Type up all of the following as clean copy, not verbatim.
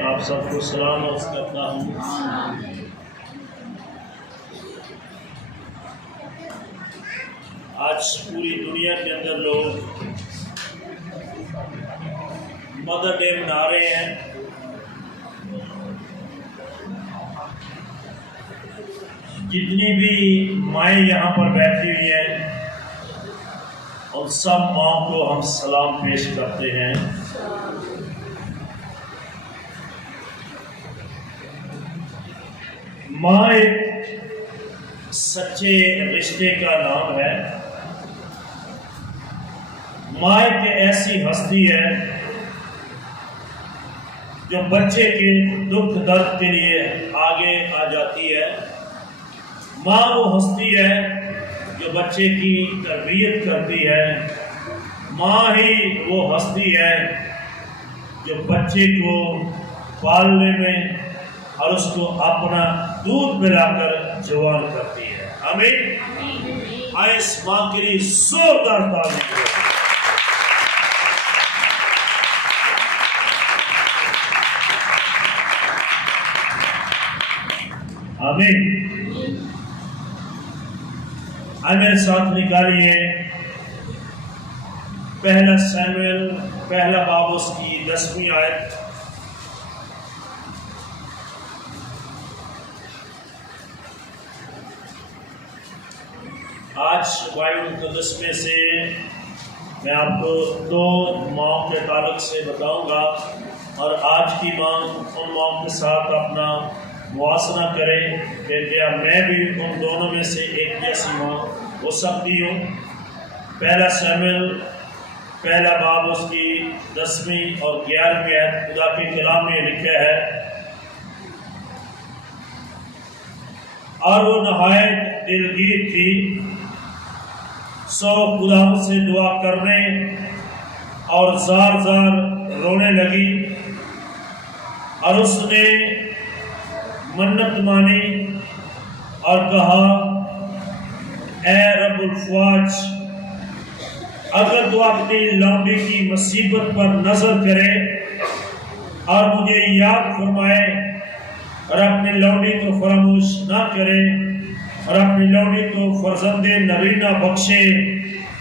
میں آپ سب کو سلام عرض کرتا ہوں۔ آج پوری دنیا کے اندر لوگ مدر ڈے منا رہے ہیں۔ جتنی بھی مائیں یہاں پر بیٹھی ہوئی ہیں اور سب ماں کو ہم سلام پیش کرتے ہیں۔ ماں ایک سچے رشتے کا نام ہے۔ ماں ایک ایسی ہستی ہے جو بچے کے دکھ درد کے لیے آگے آ جاتی ہے۔ ماں وہ ہستی ہے جو بچے کی تربیت کرتی ہے۔ ماں ہی وہ ہستی ہے جو بچے کو پالنے میں اور اس کو اپنا دودھ پلا کر جوان کرتی ہے۔ آمین۔ آئے اس ماں کے لیے زوردار تعریف کریں۔ آمین۔ آئے میرے ساتھ نکالیے پہلا سیموئیل پہلا باب اس کی 10ویں آیت۔ آج بائبل مقدس میں سے میں آپ کو 2 ماؤں کے تعلق سے بتاؤں گا، اور آج کی ماں ان ماؤں کے ساتھ اپنا موازنہ کرے کہ کیا میں بھی ان دونوں میں سے ایک جیسی ماں ہو سکتی ہوں۔ پہلا سیموئیل پہلا باب اس کی 10ویں اور 11ویں آیت خدا کے کلام میں لکھا ہے، اور وہ نہایت دلگیر تھی، سو خدا سے دعا کرنے اور زار زار رونے لگی، اور اس نے منت مانی اور کہا، اے رب الفواج، اگر تو اپنی لونڈی کی مصیبت پر نظر کرے اور مجھے یاد فرمائے اور اپنی لونڈی کو فراموش نہ کرے اور اپنی لونڈی کو فرزند نرینہ بخشے،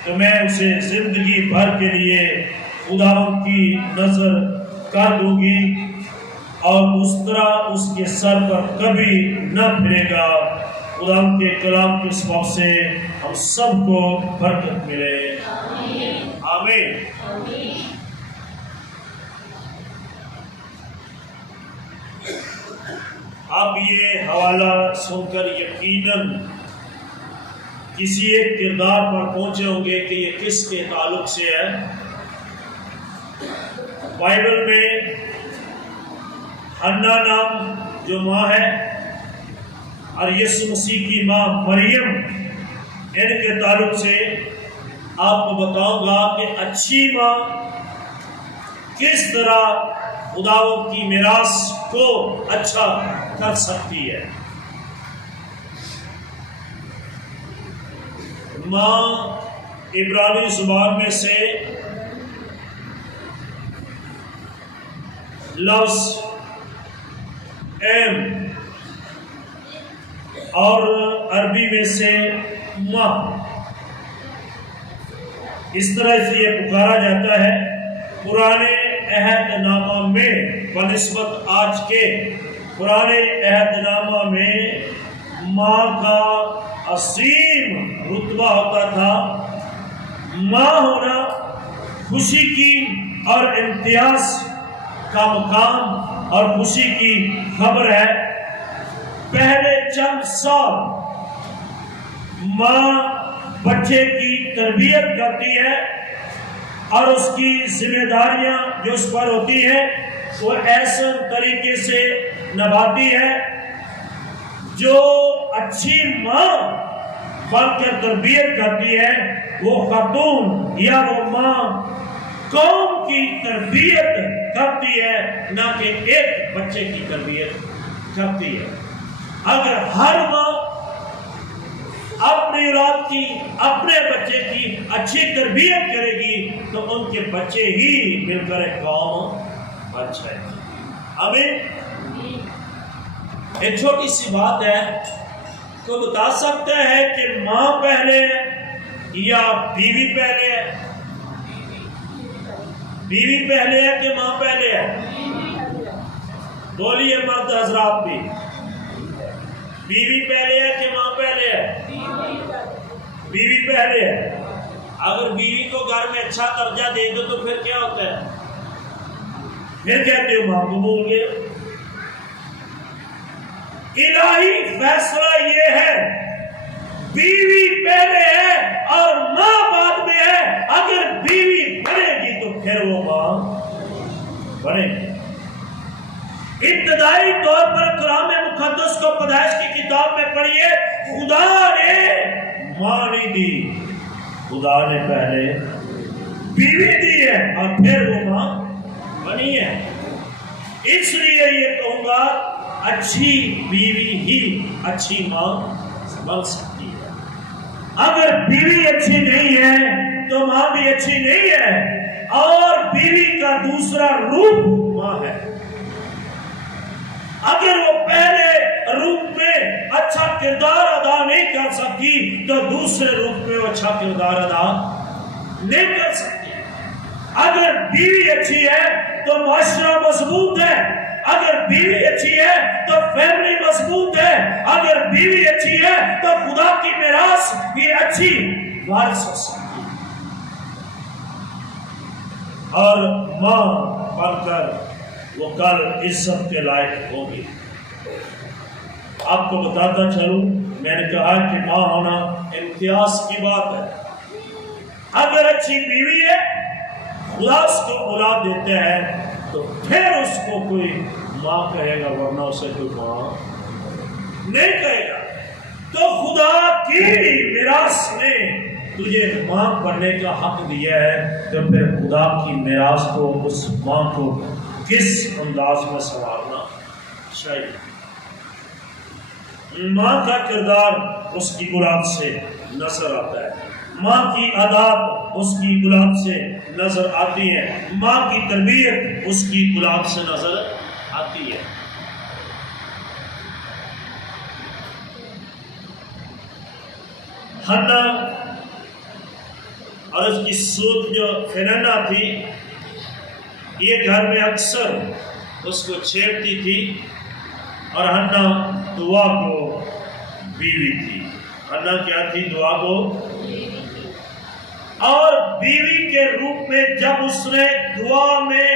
تو میں اسے زندگی بھر کے لیے خداوند کی نظر کر دوں گی، اور اس طرح اس کے سر پر کبھی نہ پھرے گا۔ خداوند کے کلام کے سبب سے ہم سب کو برکت ملے۔ آمین۔ اب یہ حوالہ سن کر یقیناً کسی ایک کردار پر پہنچے ہوں گے کہ یہ کس کے تعلق سے ہے۔ بائبل میں حنا نام جو ماں ہے اور یسوع مسیح کی ماں مریم، ان کے تعلق سے آپ کو بتاؤں گا کہ اچھی ماں کس طرح خداوند کی میراث کو اچھا کر سکتی ہے۔ ماں عبرانی زبان میں سے لفظ ایم اور عربی میں سے ماں، اس طرح سے یہ پکارا جاتا ہے۔ پرانے عہد نامہ میں بنسبت آج کے پرانے عہد نامہ میں ماں کا عظیم رتبہ ہوتا تھا۔ ماں ہونا خوشی کی اور امتیاز کا مقام اور خوشی کی خبر ہے۔ پہلے چند سال ماں بچے کی تربیت کرتی ہے اور اس کی ذمہ داریاں جو اس پر ہوتی ہیں وہ ایسے طریقے سے نبھاتی ہے۔ جو اچھی ماں بن کر تربیت کرتی ہے وہ خاتون یا وہ ماں قوم کی تربیت کرتی ہے، نہ کہ ایک بچے کی تربیت کرتی ہے۔ اگر ہر ماں اپنی اولاد کی، اپنے بچے کی اچھی تربیت کرے گی تو ان کے بچے ہی مل کر ایک قوم بن جائے گی۔ ہمیں ایک چھوٹی سی بات ہے، کوئی بتا سکتے ہیں کہ ماں پہلے ہے یا بیوی پہلے ہے؟ بیوی پہلے ہے کہ ماں پہلے ہے؟ بولیے مرد حضرات بھی، بیوی پہلے ہے کہ ماں پہلے ہے؟ بیوی پہلے ہے۔ اگر بیوی کو گھر میں اچھا درجہ دے دو تو پھر کیا ہوتا ہے؟ پھر کہتے ہو ماں کو بھول گئے۔ الہی فیصلہ یہ ہے، بیوی پہلے ہے اور ماں بعد میں ہے۔ اگر بیوی بنے گی تو پھر وہ ماں بنے گی۔ ابتدائی طور پر کلام مقدس کو پیدائش کی کتاب میں پڑھیے، خدا نے ماں نہیں دی، خدا نے پہلے بیوی دی ہے اور پھر وہ ماں بنی ہے۔ اس لیے یہ کہوں گا، اچھی بیوی ہی اچھی ماں بن سکتی ہے۔ اگر بیوی اچھی نہیں ہے تو ماں بھی اچھی نہیں ہے، اور بیوی کا دوسرا روپ ماں ہے۔ اگر وہ پہلے روپ میں اچھا کردار ادا نہیں کر سکتی تو دوسرے روپ میں وہ اچھا کردار ادا نہیں کر سکتی۔ اگر بیوی اچھی ہے تو معاشرہ مضبوط ہے، اگر بیوی اچھی ہے تو فیملی مضبوط ہے، اگر بیوی اچھی ہے تو خدا کی میراث بھی اچھی وارث ہو سکتی ہے، اور ماں بن کر وہ کل عزت کے لائق ہوگی۔ آپ کو بتاتا چلوں، میں نے کہا کہ ماں ہونا امتیاز کی بات ہے۔ اگر اچھی بیوی ہے، خدا اس کو اولاد دیتے ہیں تو پھر اس کو کوئی ماں کہے گا، ورنہ اسے کوئی ماں نہیں کہے گا۔ تو خدا کی میراث نے تجھے ماں بننے کا حق دیا ہے، تو پھر خدا کی میراث کو، اس ماں کو کس انداز میں سنوارنا چاہیے۔ ماں کا کردار اس کی اولاد سے نظر آتا ہے، ماں کی عادات اس کی اولاد سے نظر آتی ہے، ماں کی تربیت اس کی اولاد سے نظر آتی ہے۔ حنا اور اس کی سوت جو فننا تھی، یہ گھر میں اکثر اس کو چھیڑتی تھی، اور حنا دعا کو بیوی تھی۔ حنا کیا تھی؟ دعا کو، اور بیوی کے روپ میں جب اس نے دعا میں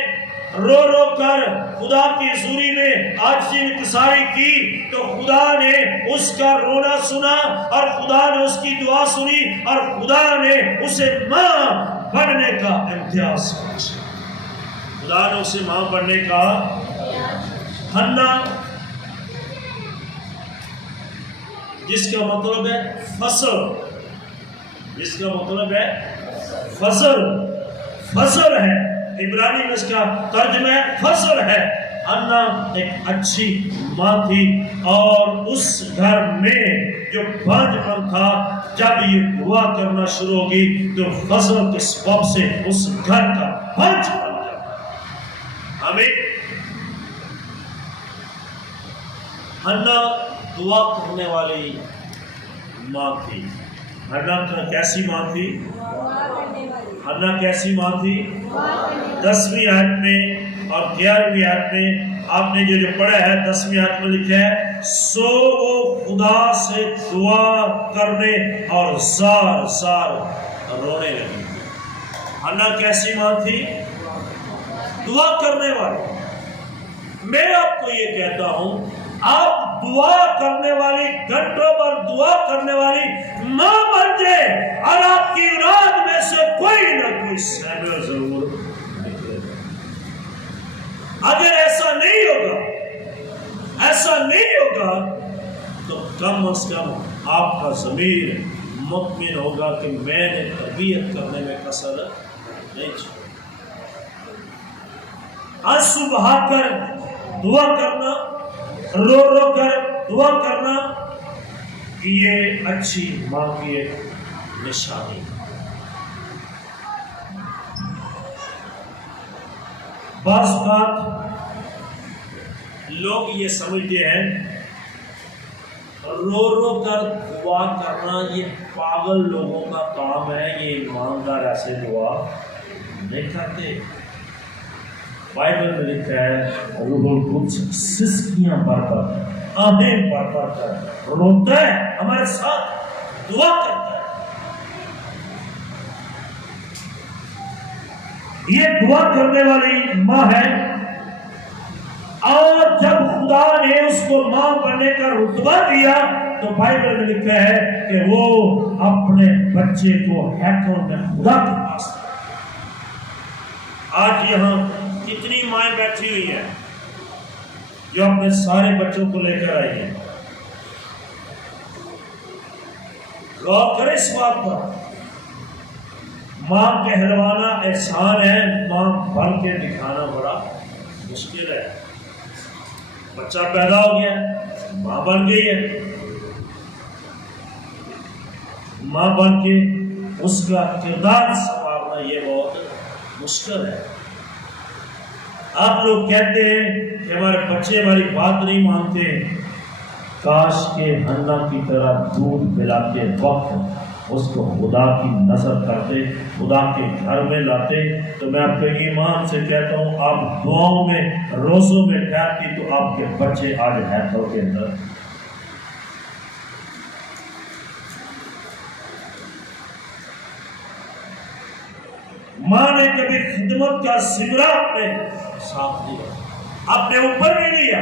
رو رو کر خدا کی حضوری میں عاجزی انکساری کی تو خدا نے اس کا رونا سنا، اور خدا نے اس کی دعا سنی، اور خدا نے اسے ماں بننے کا امتیاز بخشا۔ خدا نے اسے ماں بننے کا، حنا جس کا مطلب ہے فصل، جس کا مطلب ہے فصل، فصل ہے، عبرانی میں اس کا ترجمہ فصل ہے۔ حنا ایک اچھی ماں تھی، اور اس گھر میں جو بانجھ پن تھا، جب یہ دعا کرنا شروع ہوگی تو فصل کے سبب سے اس گھر کا بانجھ بن جاتا۔ آمین۔ حنا دعا کرنے والی ماں تھی۔ حنا کیسی ماں تھی؟ حنا کیسی ماں تھی؟ 10ویں آیت میں اور 11ویں آیت میں آپ نے جو پڑھا ہے، 10ویں آیت میں لکھا ہے، سو وہ خدا سے دعا کرنے اور زار زار رونے لگی۔ حنا کیسی ماں تھی؟ دعا کرنے والی۔ میں آپ کو یہ کہتا ہوں، آپ دعا کرنے والی، گھنٹوں پر دعا کرنے والی ماں بن جائے، اور آپ کی اولاد میں سے کوئی نہ کوئی سیمر ضرور نکلے۔ اگر ایسا نہیں ہوگا، ایسا نہیں ہوگا، تو کم از کم آپ کا ضمیر مطمئن ہوگا کہ میں نے تربیت کرنے میں کسر نہیں چھوڑی۔ آنسو بہا کر دعا کرنا، رو رو کر دعا کرنا، یہ اچھی ماں کی ایک نشانی۔ بعض بات لوگ یہ سمجھتے ہیں رو رو کر دعا کرنا یہ پاگل لوگوں کا کام ہے، یہ ایماندار ایسے دعا نہیں کرتے۔ بائبل میں لکھا ہے روح القدس سسکیاں بھر کر آہیں بھر بھر کر روتا ہے، ہمارے ساتھ دعا کرتا ہے۔ یہ دعا کرنے والی ماں ہے، اور جب خدا نے اس کو ماں بننے کا رتبہ دیا تو بائبل میں لکھا ہے کہ وہ اپنے بچے کو ہیکل میں خدا کے پاس۔ آج یہاں کتنی مائیں بیٹھی ہوئی ہیں جو اپنے سارے بچوں کو لے کر آئی ہیں؟ غور کریں اس بات پر۔ ماں کہلوانا احسان ہے، ماں بن کے دکھانا بڑا مشکل ہے۔ بچہ پیدا ہو گیا، ماں بن گئی ہے، ماں بن کے اس کا کردار سنبھالنا یہ بہت مشکل ہے۔ آپ لوگ کہتے ہیں کہ ہمارے بچے ہماری بات نہیں مانتے، کاش کے حنا کی طرح دودھ پلاتے وقت اس کو خدا کی نظر کرتے، خدا کے گھر میں لاتے۔ تو میں آپ کے ایمان سے کہتا ہوں، آپ دعاؤں میں روزوں میں ٹھہرتی تو آپ کے بچے آج ہیکل کے اندر۔ ماں نے کبھی خدمت کا سمرہ اپنے ساتھ لیا، اپنے اوپر نہیں لیا۔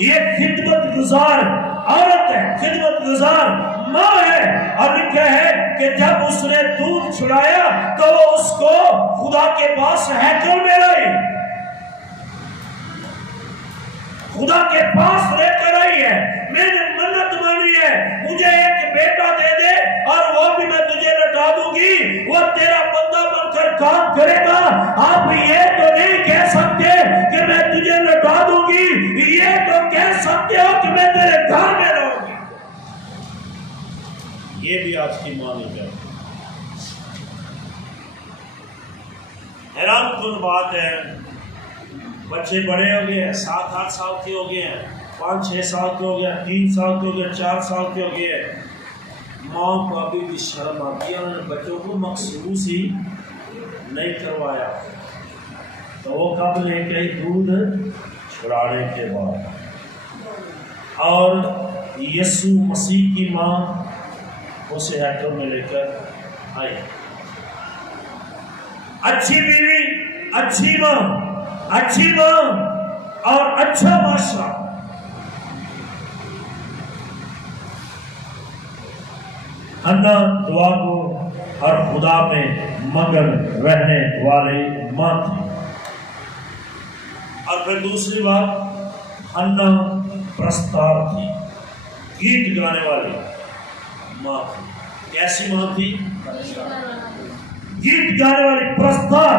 یہ خدمت گزار عورت ہے، خدمت گزار ماں ہے، اور لکھا ہے کہ جب اس نے دودھ چھڑایا تو وہ اس کو خدا کے پاس ہیکل میں لائی، خدا کے پاس لے کر آئی ہے۔ میں نے منت مانی ہے، مجھے ایک بیٹا دے دے اور وہ بھی میں تجھے لٹا دوں گی، وہ تیرا بندہ بن کر کام کرے گا۔ آپ یہ تو نہیں کہہ سکتے کہ میں تجھے لٹا دوں گی، یہ تو کہہ سکتے ہو کہ میں تیرے گھر میں رہوں گی۔ یہ بھی آج کی ماں نہیں کہتی۔ حیران کن بات ہے، بچے بڑے ہو گئے ہیں، 7-8 سال کے ہو گئے ہیں، 5-6 سال کے ہو گئے، 3 سال کے ہو گئے، 4 سال کے ہو گئے ہیں، ماں کو ابھی بھی شرم آتی ہے، انہوں نے بچوں کو مخصوص ہی نہیں کروایا۔ تو وہ کب لے کے دودھ چھڑانے کے بعد۔ اور یسوع مسیح کی ماں اسے ہیکل میں لے کر آئی۔ اچھی بیوی، اچھی ماں، اچھی ماں اور اچھا معاشرہ۔ حنا دعا کو اور خدا میں مگن رہنے والی ماں تھی۔ اور پھر دوسری بات، حنا پرستار تھی، گیت گانے والی ماں تھی۔ کیسی ماں تھی؟ گیت گانے والی پرستار۔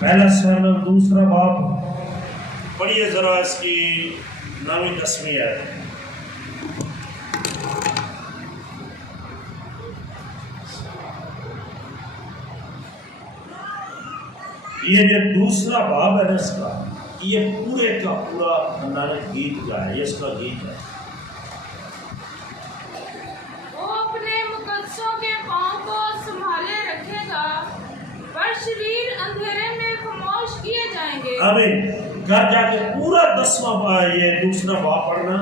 پہلا شامل 2 باب پڑھیے ذرا، اس کی 9-10 ہے۔ یہ جو 2 باب ہے اس کا، یہ پورے کا پورا حنا نے گیت گایا، یہ اس کا گیت ہے۔ وہ اپنے مقدسوں کے پاؤں کو سنبھالے رکھے گا، پر شریر اندھیرے میں خاموش کیے جائیں گے۔ آمین۔ گھر جا کے پورا 10واں باب، یہ 2 باب پڑھنا،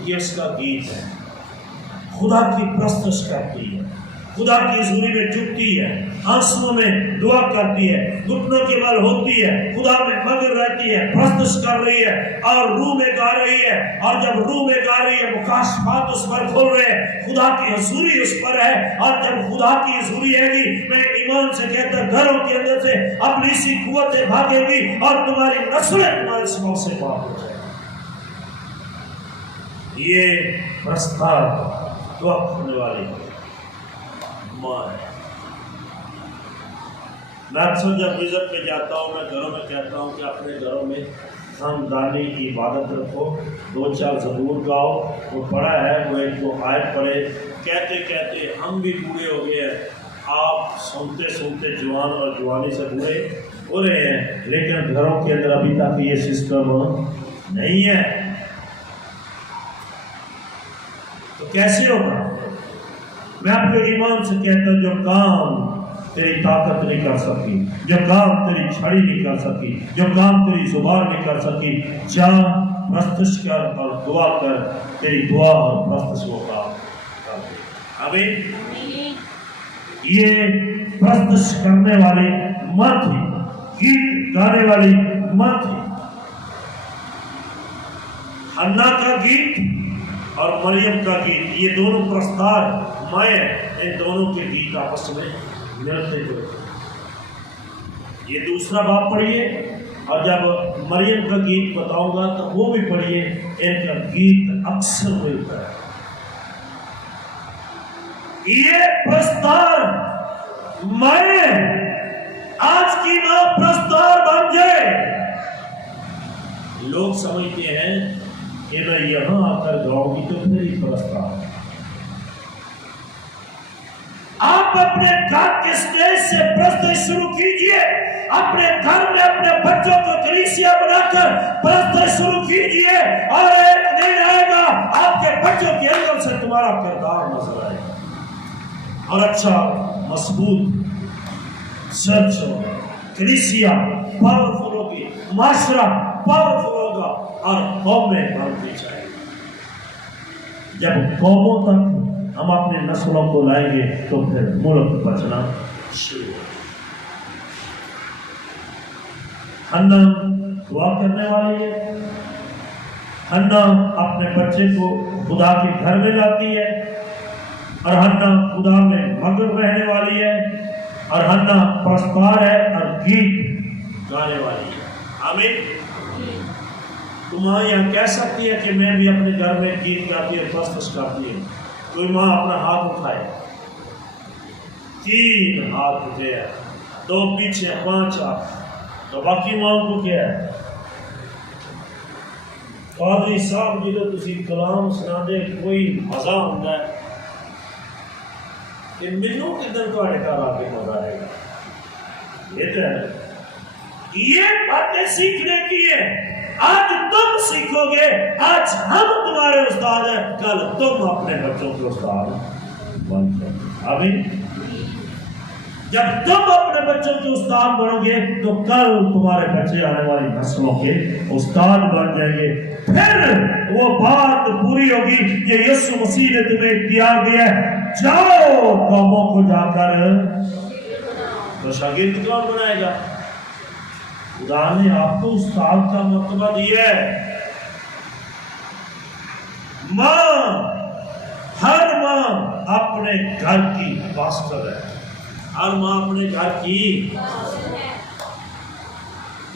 یہ اس کا گیت ہے۔ خدا کی پرستش کرتی ہے، خدا کی حضوری میں جھکتی ہے، آنسوؤں میں دعا کرتی ہے، گھٹنوں کے بل ہوتی ہے، خدا میں مگن رہتی ہے، پرستش کر رہی ہے اور روح میں گا رہی ہے۔ اور جب روح میں گا رہی ہے، مکاشفات اس پر کھل رہے ہیں، خدا کی حضوری اس پر ہے۔ اور جب خدا کی حضوری ہے گی، میں ایمان سے کہتا گھروں کے اندر سے اپنی سی قوتیں بھاگے گی اور تمہاری نسلیں تمہارے سماؤ سے پاک ہو جائے۔ یہ پرستار دعا کرنے والی ماں ہے۔ میں اکثر جب وزٹ پہ جاتا ہوں، میں گھروں میں کہتا ہوں کہ اپنے گھروں میں خاندانی عبادت رکھو، 2-4 زبور گاؤ۔ وہ پڑھا ہے، وہ 1-2 آیت پڑھے، کہتے کہتے ہم بھی بوڑھے ہو گئے ہیں، آپ سنتے سنتے جوان اور جوانی سے بوڑھے ہو رہے ہیں، لیکن گھروں کے اندر ابھی تک یہ سسٹم نہیں ہے، تو کیسے ہوگا؟ میں آپ کو ایمان سے کہتا ہوں، جو کام تیری طاقت نہیں کر سکی، جو کام تیری چھڑی نہیں کر سکی، جو کام تیری زبان نہیں کر سکی، جا پرستش کر اور دعا کر، تیری دعا اور پرستش وہ کام کر دے۔ آمین۔ یہ پرستش کرنے والی ماں تھی، گیت گانے والی ماں تھی۔ حنا کا گیت اور مریم کا گیت، یہ دونوں پرستار مائیں، ان دونوں کے گیت آپس میں ملتے جلتے۔ یہ دوسرا باب پڑھیے، اور جب مریم کا گیت بتاؤں گا تو وہ بھی پڑھیے، ان کا گیت اکثر ملتا ہے۔ یہ پرستار مائیں آج کی ماں پرستار بن جائے، لوگ سمجھتے ہیں کہ میں یہاں آ کر گاؤں گی تو پھر ہی پرستار۔ آپ اپنے گھر کے سٹیج سے پرستش شروع کیجئے، اپنے گھر میں اپنے بچوں کو کلیسیا بنا کر پرستش شروع کیجئے، اور ایک دن آئے گا آپ کے بچوں کے اندر سے تمہارا کردار نظر آئے گا، اور اچھا مضبوط چرچ ہوگا، کلیسیا پاورفل ہوگی، معاشرہ پاورفل ہوگا، اور قومیں بڑھتی جائیں گی۔ جب قوموں تک ہم اپنے نسلوں کو لائیں گے تو پھر ملک بچنا شروع ہوگا۔ حنا دعا کرنے والی ہے، حنا اپنے بچے کو خدا کے گھر میں لاتی ہے، اور حنا خدا میں مگن رہنے والی ہے، اور حنا پرستار ہے اور گیت گانے والی ہے۔ آمین۔ تو ماں یہاں کہہ سکتی ہے کہ میں بھی اپنے گھر میں گیت گاتی ہے، پرستش کرتی ہے۔ کوئی ماں اپنا ہاتھ اٹھائے، 3 ہاتھ اٹھے ہیں، 2 پیچھے، 5 ہاتھ، تو باقی ماں کو کیا ہے؟ قادری صاحب جی تو تسی کلام سنا دے، کوئی مزہ ہوتا ہے کہ مینوں کدھر تواڈے گھر آ کے مزہ آئے گا؟ یہ تو ہے، یہ باتیں سیکھنے کی ہے۔ آج تم سیکھو گے، آج ہم تمہارے استاد ہیں، کل تم اپنے بچوں کے استاد بن جاؤ۔ آمین۔ جب تم اپنے بچوں کے استاد بنو گے تو کل تمہارے بچے آنے والی نسلوں کے استاد بن جائیں گے۔ پھر وہ بات پوری ہوگی کہ یسوع مسیح نے تمہیں اختیار دیا ہے، جاؤ قوموں کو جا کر، تو شاگرد کون بنائے گا؟ خدا نے آپ کو استاد کا مرتبہ دیا ہے۔ ماں، ہر ماں اپنے گھر کی پاسٹر ہے، ہر ماں اپنے گھر کی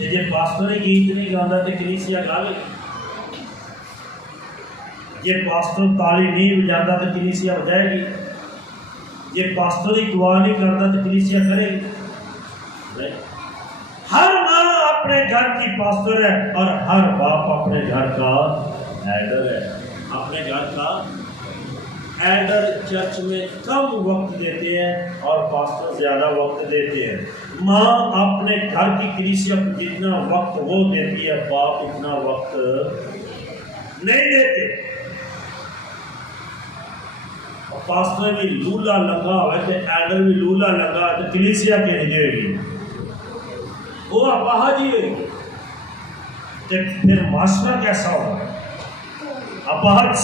جی پاسٹر ہی گیت نہیں گانا تو کلیسیا گا لے، یہ پاسٹر تالی نہیں بجاتا تو کلیسیا بجائے گی، یہ پاسٹر ہی دعا نہیں کرتا تو کلیسیا کرے گی۔ ہر ماں اپنے گھر کی پاسٹر ہے، اور ہر باپ اپنے گھر کا ایڈر ہے۔ اپنے گھر کا ایڈر چرچ میں کم وقت دیتے ہیں اور پاسٹر زیادہ وقت دیتے ہیں۔ ماں اپنے گھر کی کلیسیا کو جتنا وقت وہ دیتی ہے، باپ اتنا وقت نہیں دیتے۔ پاسٹر بھی لولا لگا ہوئے تو ایڈر بھی لولا لگا تو کلیسیا کے نہیں دے گی، وہ اپاہج ہی ہوئی، تو پھر معاشرہ کیسا ہوگا؟ اپاہج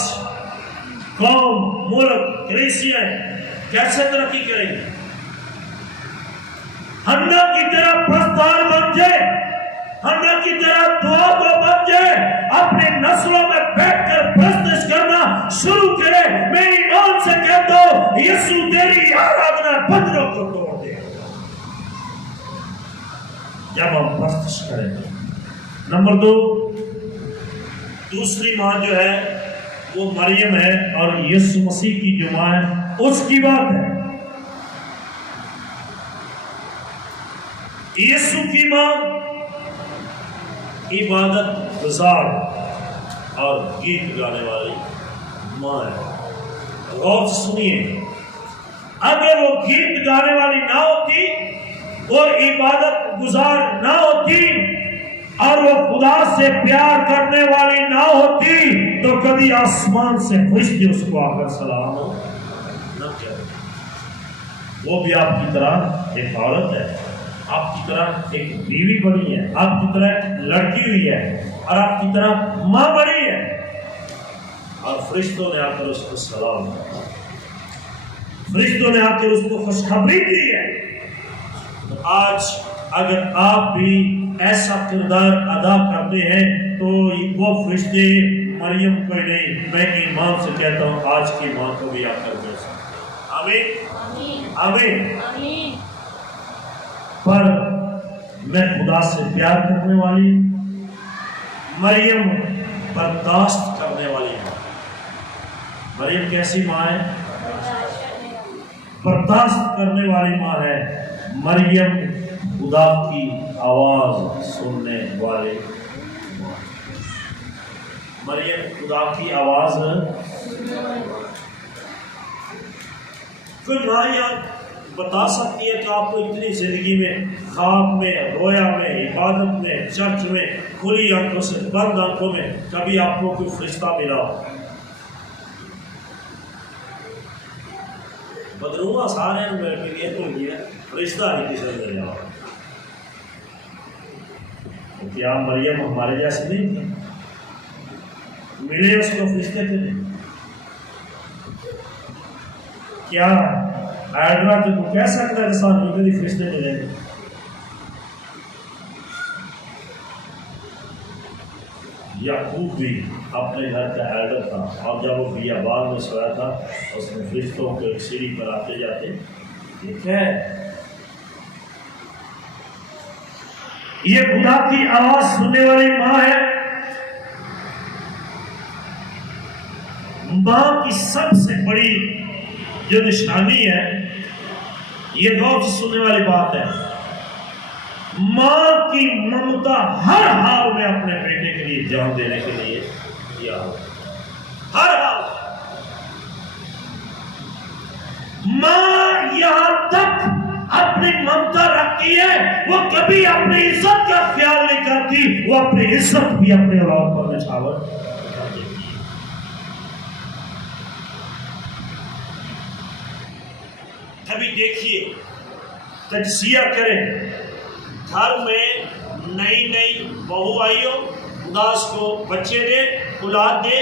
قوم، ملک، کلیسیا کیسے ترقی کریں گے؟ حنا کی طرح پرستار بن جائے، حنا کی طرح دعا کو بن جائے، اپنے نسلوں میں بیٹھ کر پرستش کرنا شروع کرے۔ میری ایمان سے کہتا ہوں، یسوع تیری آرادھنا پتھروں کو توڑ دے جب ہم پرستش کریں گے۔ نمبر 2، دوسری ماں جو ہے وہ مریم ہے، اور یسوع مسیح کی جو ماں ہے اس کی بات ہے۔ یسوع کی ماں عبادت گزار اور گیت گانے والی ماں ہے۔ غور سے سنیے، اگر وہ گیت گانے والی نہ ہوتی، وہ عبادت گزار نہ ہوتی، اور وہ خدا سے پیار کرنے والی نہ ہوتی، تو کبھی آسمان سے فرشتے اس کو آ کر سلام نہ کہتے۔ وہ بھی آپ کی طرح ایک عورت ہے، آپ کی طرح ایک بیوی بنی ہے، آپ کی طرح ایک لڑکی ہوئی ہے، اور آپ کی طرح ماں بنی ہے، اور فرشتوں نے آ کر اس کو سلام کیا، فرشتوں نے آ کر اس کو خوشخبری دی ہے۔ تو آج اگر آپ بھی ایسا کردار ادا کرتے ہیں تو وہ فرشتے مریم کو نہیں، میں ایمان سے کہتا ہوں آج کی ماں کو بھی آ کر دے سکتے۔ آمین آمین۔ پر میں خدا سے پیار کرنے والی مریم برداشت کرنے والی ماں۔ مریم کیسی ماں ہے؟ برداشت کرنے والی ماں ہے۔ مریم خدا کی آواز سننے والے ماں۔ مریم خدا کی آواز کوئی ماں یا بتا سکتی ہے کہ آپ کو اتنی زندگی میں خواب میں، رویا میں، عبادت میں، چرچ میں، کھلی آنکھوں سے بند آنکھوں میں کبھی آپ کو کوئی فرشتہ ملا؟ بدنما سارے یہ تو نہیں ہے، فرشتہ نہیں کسی نے ملا۔ کیا مریم ہمارے جیسے نہیں تھی؟ ملے اس کو فرشتے تھے؟ کیا ایڈرا تو کہہ سکتا ہے کہ ساتھ کبھی فرشتے ملے گے؟ یعقوب بھی اپنے گھر کا ایڈر تھا، اور جب وہ بیابان میں سویا تھا اس نے فرشتوں کو ایک سیڑھی پر آتے جاتے دیکھا ہے۔ یہ خدا کی آواز سننے والی ماں ہے۔ ماں کی سب سے بڑی جو نشانی ہے، یہ غور سے سننے والی بات ہے، ماں کی ممتا ہر حال میں اپنے بیٹے کے لیے جان دینے کے لیے تیار ہے۔ ہر حال ماں یہاں تک اپنی ممتا رکھتی ہے، وہ کبھی اپنی عزت کا خیال نہیں کرتی، وہ اپنی عزت بھی اپنے اولاد پر نچھاور کر دیتی ہے۔ کبھی دیکھیے، تجزیہ کریں، گھر میں نئی بہو آئی ہو، خدا اس کو بچے دے، اولاد دے،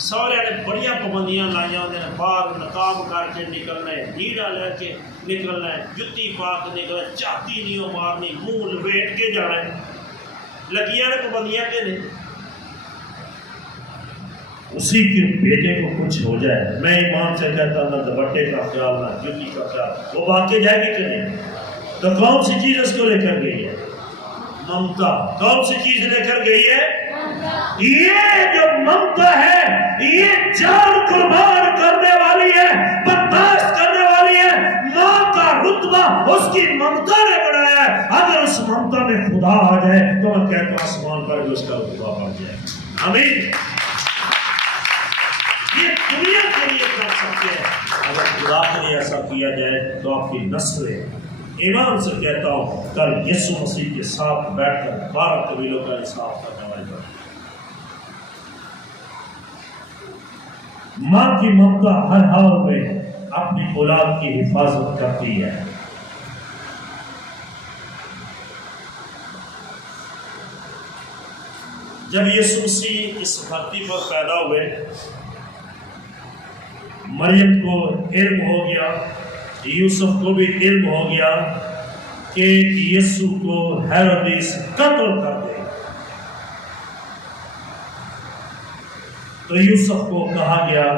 سورے نے بڑیا پابندیاں لائیا، انہوں نے باہر نقاب کر کے نکلنا ہے، نیڑا لے کے نکلنا ہے، جتی پا کے نکلنا ہے، چاہتی نہیں ہو مارنی، منہ لپیٹ کے جانا ہے، لگیاں نے پابندیاں کے نہیں۔ اسی کے بیٹے کو کچھ ہو جائے، میں ایمان سے کہتا ہوں، نہ دوپٹے کا خیال نہ جوتی کا خیال، وہ بھاگ کے جائے گی کہ نہیں؟ تو کون سی چیز اس کو لے کر گئی ہے؟ ممتا۔ کون سی چیز لے کر گئی ہے؟ یہ جو ممتا ہے، یہ جان قربان کرنے والی ہے، برداشت کرنے والی ہے۔ ماں کا رتبہ اس کی ممتا نے بڑھایا ہے۔ اگر اس ممتا میں خدا آ جائے تو میں کہتا ہوں آسمان پر بھی اس کا رتبہ بڑھ جائے۔ آمین۔ یہ دنیا کے لیے کر سکتے ہیں، اگر خدا کے لیے ایسا کیا جائے تو آپ کی نسلیں، ایمان سے کہتا ہوں، کل یسوع مسیح کے ساتھ بیٹھ کر 12 قبیلوں کا انصاف کرنے والی بات۔ ماں کی ممتا ہر حال میں اپنی اولاد کی حفاظت کرتی ہے۔ جب یسوع مسیح اس دھرتی پر پیدا ہوئے، مریم کو علم ہو گیا، یوسف کو بھی علم ہو گیا کہ یسوع کو ہیرودیس قتل کر دے، تو یوسف کو کہا گیا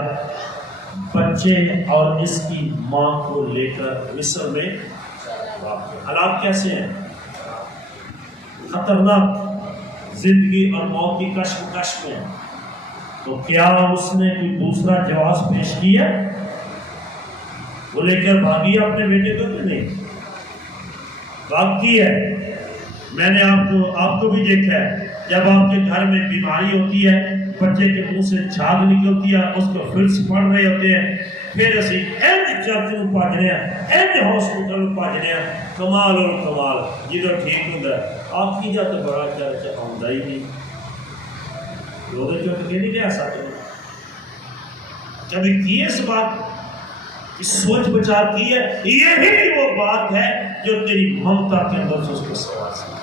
بچے اور اس کی ماں کو لے کر مصر میں واپس۔ حالات کیسے ہیں؟ خطرناک، زندگی اور موت کی کشمکش میں۔ تو کیا اس نے کوئی دوسرا جواز پیش کیا؟ وہ لے کر بھاگی اپنے بیٹے کو کہ نہیں؟ بھاگتی ہے۔ میں نے آپ کو بھی دیکھا ہے، جب آپ کے گھر میں بیماری ہوتی ہے بچے کے منہ سے جھاگ نکلتی ہے، اس کو پھر سے پڑھ رہے ہوتے ہیں، پھر اسی چرچ میں پہنچنے ہیں، ہاسپٹل میں پہنچنے ہیں، کمال اور کمال جدھر ٹھیک ہوتا ہے آپ کی جاتے بڑا چرچ آتا ہی نہیں، لوگ چوٹ کے نہیں لے سکتے۔ کبھی کی اس بات کی سوچ بچار کی ہے؟ یہی وہ بات ہے جو تیری ممتا کے اندر سے اس کو سوال سے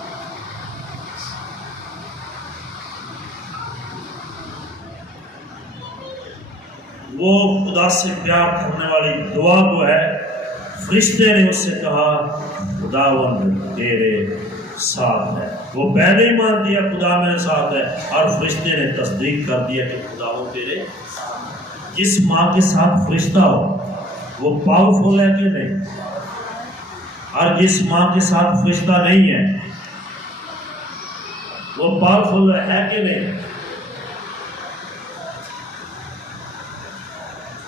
وہ خدا سے پیار کرنے والی دعا کو ہے۔ فرشتے نے اس سے کہا خداوند تیرے ساتھ ہے، وہ پہلے ہی مان دیا خدا میرے ساتھ ہے، اور فرشتے نے تصدیق کر دیا کہ خداوند تیرے ساتھ۔ جس ماں کے ساتھ فرشتہ ہو وہ پاورفل ہے کہ نہیں؟ اور جس ماں کے ساتھ فرشتہ نہیں ہے وہ پاورفل ہے کہ نہیں؟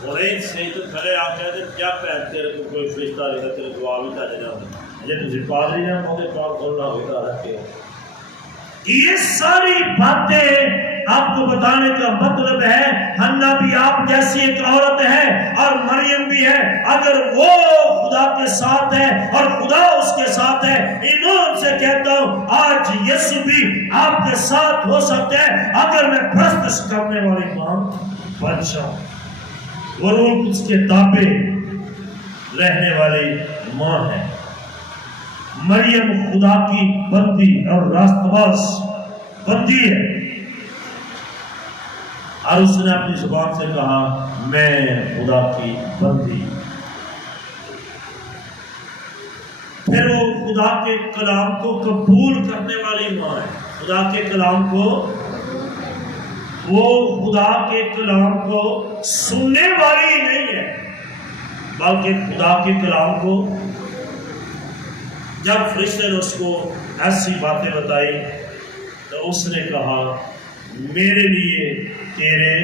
اور ایک صحیح تو کھڑے آپ کہتے ہیں کیا پہن تیرے کو کوئی فرشتہ لے کر تیرے دعا بھی تھا جناب یہ تجھے پادری نہ ہوتے پاورفل نہ ہوتا رکھے۔ یہ ساری باتیں آپ کو بتانے کا مطلب ہے حنا بھی آپ جیسی ایک عورت ہے اور مریم بھی ہے، اگر وہ خدا کے ساتھ ہے اور خدا اس کے ساتھ ہے، ایمان سے کہتا ہوں آج یسوع بھی آپ کے ساتھ ہو سکتے ہیں اگر میں پرستش کرنے والی ماں بن جاؤں۔ وہ روح اس کے تابع رہنے والی ماں ہے۔ مریم خدا کی بندی اور راست باز بندی ہے، اور اس نے اپنی زبان سے کہا میں خدا کی بندی۔ پھر وہ خدا کے کلام کو قبول کرنے والی ماں ہے۔ خدا کے کلام کو، وہ خدا کے کلام کو سننے والی ہی نہیں ہے بلکہ خدا کے کلام کو، جب فرشتے نے اس کو ایسی باتیں بتائی تو اس نے کہا میرے لیے تیرے،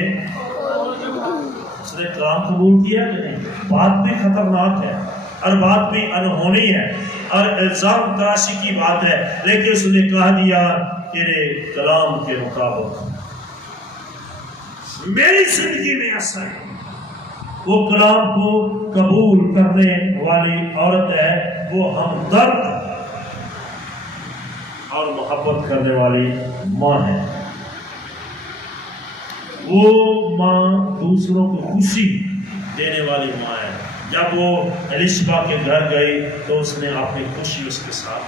اس نے کلام قبول کیا کہ نہیں؟ بات بھی خطرناک ہے اور بات بھی انہونی ہے اور الزام تراشی کی بات ہے، لیکن اس نے کہا دیا تیرے کلام کے مطابق میری زندگی میں ایسا ہے۔ وہ کلام کو قبول کرنے والی عورت ہے، وہ ہمدرد اور محبت کرنے والی ماں ہے۔ وہ ماں دوسروں کو خوشی دینے والی ماں ہے۔ جب وہ الشبا کے گھر گئی تو اس نے اپنی خوشی اس کے ساتھ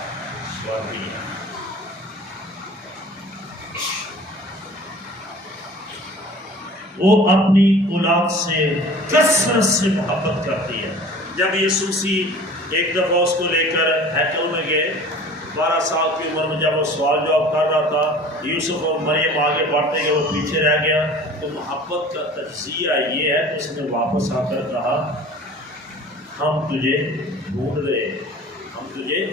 شیئر کی۔ وہ اپنی اولاد سے کثرت سے محبت کرتی ہے۔ جب یسوع مسیح ایک دفعہ اس کو لے کر ہیکل میں گئے، 12 سال کی عمر میں جب وہ سوال جواب کر رہا تھا، یوسف اور مریم آگے بڑھتے گئے، وہ پیچھے رہ گیا، تو محبت کا تجزیہ یہ ہے کہ اس نے واپس آ کر کہا ہم تجھے ڈھونڈ رہے ہیں، ہم تجھے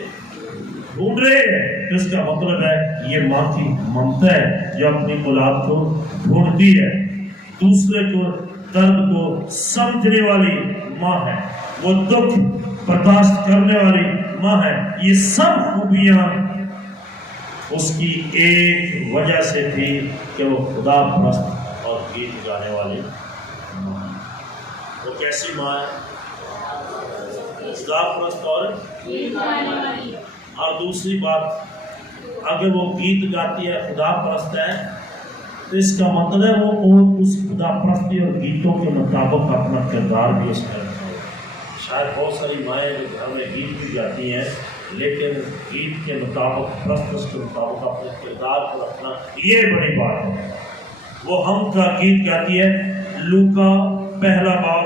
ڈھونڈ رہے ہیں۔ اس کا مطلب ہے یہ ماں کی ممتا ہے جو اپنی اولاد کو ڈھونڈتی ہے، دوسرے کو درد کو سمجھنے والی ماں ہے، وہ دکھ برداشت کرنے والی ماں ہے۔ یہ سب خوبیاں اس کی ایک وجہ سے تھی کہ وہ خدا پرست اور گیت گانے والی ماں ہے۔ وہ کیسی ماں ہے؟ خدا پرست اور گیت گانے والی۔ اور دوسری بات، اگر وہ گیت گاتی ہے، خدا پرست ہے، تو اس کا مطلب ہے وہ اس خدا پرستی اور گیتوں کے مطابق اپنا کردار بھی اس میں رکھتا ہے۔ شاید بہت ساری مائیں جو گھر میں گیت بھی گاتی ہیں، لیکن گیت کے مطابق پرست کے مطابق اپنے کردار کو رکھنا یہ بڑی بات ہے۔ وہ ہم کا گیت گاتی ہے، لوکا پہلا باب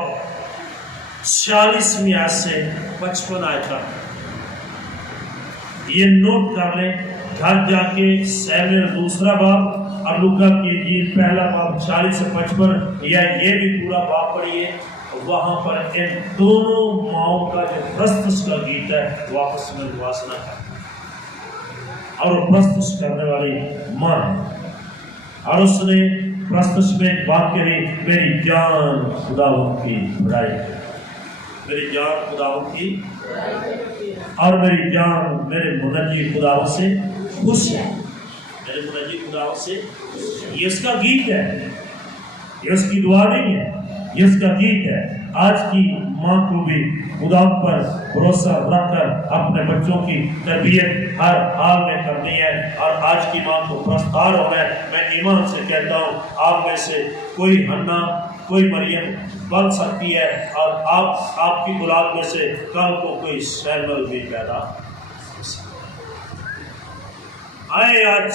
46ویں آیت سے 55 آیت تک۔ یہ نوٹ کر لیں، گھر جا کے سیموئیل دوسرا باب اور لوکا کی انجیل پہلا باب 40 سے 55، یا یہ بھی پورا باب پڑھیے، وہاں پر ان دونوں ماؤں کا جو پرستش کا گیت ہے وہ آپس میں موازنہ کرتا ہے، اور وہ پرستش کرنے والی ماں ہے۔ اور اس نے پرستش میں ایک بات کہی، میری جان خداوند کی بڑائی ہے، میری جان خداوند کی، اور میری جان میرے منجی خداوند سے خوش ہے۔ میرے متعلق خدا سے یہ اس کا گیت ہے، یہ اس کی دعا نہیں ہے، یہ اس کا گیت ہے۔ آج کی ماں کو بھی خدا پر بھروسہ رکھ کر اپنے بچوں کی تربیت ہر حال میں کرنی ہے، اور آج کی ماں کو پرستار ہونا ہے۔ میں ایمان سے کہتا ہوں آپ میں سے کوئی حنا کوئی مریم بن سکتی ہے، اور آپ کی اولاد میں سے کل کو کوئی سیمل بھی پیدا ہو سکتا ہے۔ آئے آج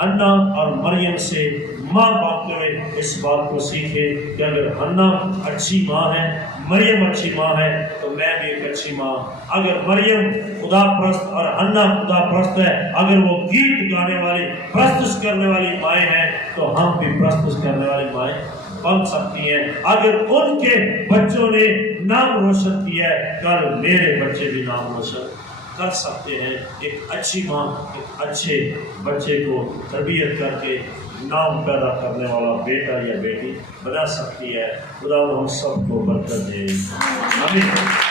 حنا اور مریم سے ماں بنتے ہوئے اس بات کو سیکھے کہ اگر حنا اچھی ماں ہے، مریم اچھی ماں ہے، تو میں بھی ایک اچھی ماں۔ اگر مریم خدا پرست اور حنا خدا پرست ہے، اگر وہ گیت گانے والی پرستش کرنے والی مائیں ہیں، تو ہم بھی پرستش کرنے والی مائیں بن سکتی ہیں۔ اگر ان کے بچوں نے نام روشن کیا ہے، کل میرے بچے بھی نام روشن کر سکتے ہیں۔ ایک اچھی ماں ایک اچھے بچے کو تربیت کر کے نام پیدا کرنے والا بیٹا یا بیٹی بنا سکتی ہے۔ خدا ہم سب کو برکت دے، آمین۔